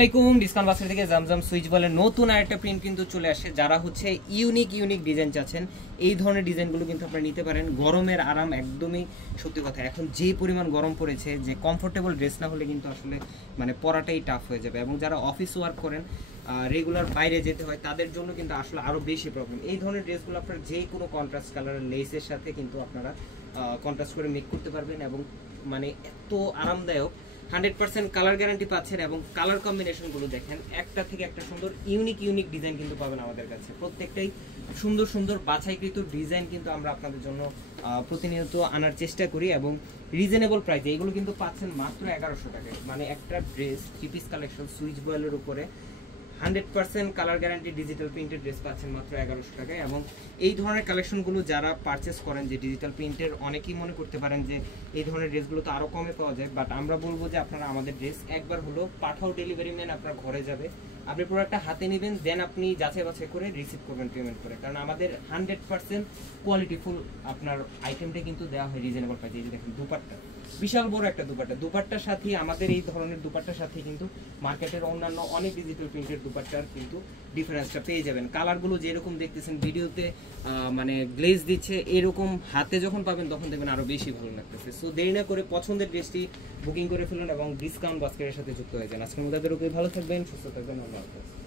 আসসালামু আলাইকুম। ডিসকাউন্ট বাক্স থেকে জামজাম সুইচ বলের নতুন আরেকটা প্রিন্ট কিন্তু চলে আসে। যারা হচ্ছে ইউনিক ডিজাইন চাচ্ছেন, এই ধরনের ডিজাইনগুলো কিন্তু আপনারা নিতে পারেন। গরমের আরাম একদমই সত্যি কথা। এখন যে পরিমাণ গরম পড়েছে, যে কমফোর্টেবল ড্রেস না হলে কিন্তু আসলে মানে পরাটাই টাফ হয়ে যাবে। এবং যারা অফিস ওয়ার্ক করেন, রেগুলার বাইরে যেতে হয়, তাদের জন্য কিন্তু আসলে আরও বেশি প্রবলেম। এই ধরনের ড্রেসগুলো আপনারা যে কোনো কন্ট্রাস্ট কালারের লেসের সাথে কিন্তু আপনারা কন্ট্রাস্ট করে মেক করতে পারবেন এবং মানে এত আরামদায়ক। 100% কালার গ্যারান্টি পাচ্ছেন এবং কালার কম্বিনেশনগুলো দেখেন, একটা থেকে একটা সুন্দর ইউনিক ডিজাইন কিন্তু পাবেন আমাদের কাছে। প্রত্যেকটাই সুন্দর বাছাইকৃত ডিজাইন কিন্তু আমরা আপনাদের জন্য প্রতিনিয়ত আনার চেষ্টা করি এবং রিজনেবল প্রাইসে। এগুলো কিন্তু পাচ্ছেন মাত্র 1100 টাকায়। মানে একটা ড্রেস 3 পিস কালেকশন সুইচ বয়েলের উপরে 100% কালার গ্যারান্টি ডিজিটাল প্রিন্টের ড্রেস পাচ্ছেন মাত্র 1100 টাকায়। এবং এই ধরনের কালেকশনগুলো যারা পারচেস করেন, যে ডিজিটাল প্রিন্টের, অনেকেই মনে করতে পারেন যে এই ধরনের ড্রেসগুলো তো আরও কমে পাওয়া যায়, বাট আমরা বলবো যে আপনারা আমাদের ড্রেস একবার হলো পাঠাও, ডেলিভারি ম্যান আপনার ঘরে যাবে, আপনি প্রোডাক্টটা হাতে নেবেন, দেন আপনি যাচাই বাছাই করে রিসিভ করবেন পেমেন্ট করে। কারণ আমাদের 100% কোয়ালিটিফুল আপনার আইটেমটা কিন্তু দেওয়া হয় রিজনেবল প্রাইসে। এই যে দেখেন দুপাট্টা, বিশাল বড় একটা দুপাট্টার সাথে আমাদের এই ধরনের দুপাট্টার সাথে কিন্তু মার্কেটের অন্যান্য অনেক ডিজিটাল প্রিন্টের দুপাট্টার কিন্তু ডিফারেন্সটা পেয়ে যাবেন। কালারগুলো যেরকম দেখতেছেন ভিডিওতে মানে গ্লেজ দিচ্ছে, এরকম হাতে যখন পাবেন তখন দেখবেন আরও বেশি ভালো লাগতেছে। সো দেরি না করে পছন্দের ড্রেসটি বুকিং করে ফেলুন এবং ডিসকাউন্ট বাস্কেটের সাথে যুক্ত হয়ে যান। আজকের মধ্যে ভালো থাকবেন, সুস্থ থাকবেন, আল্লাহ হাফেজ।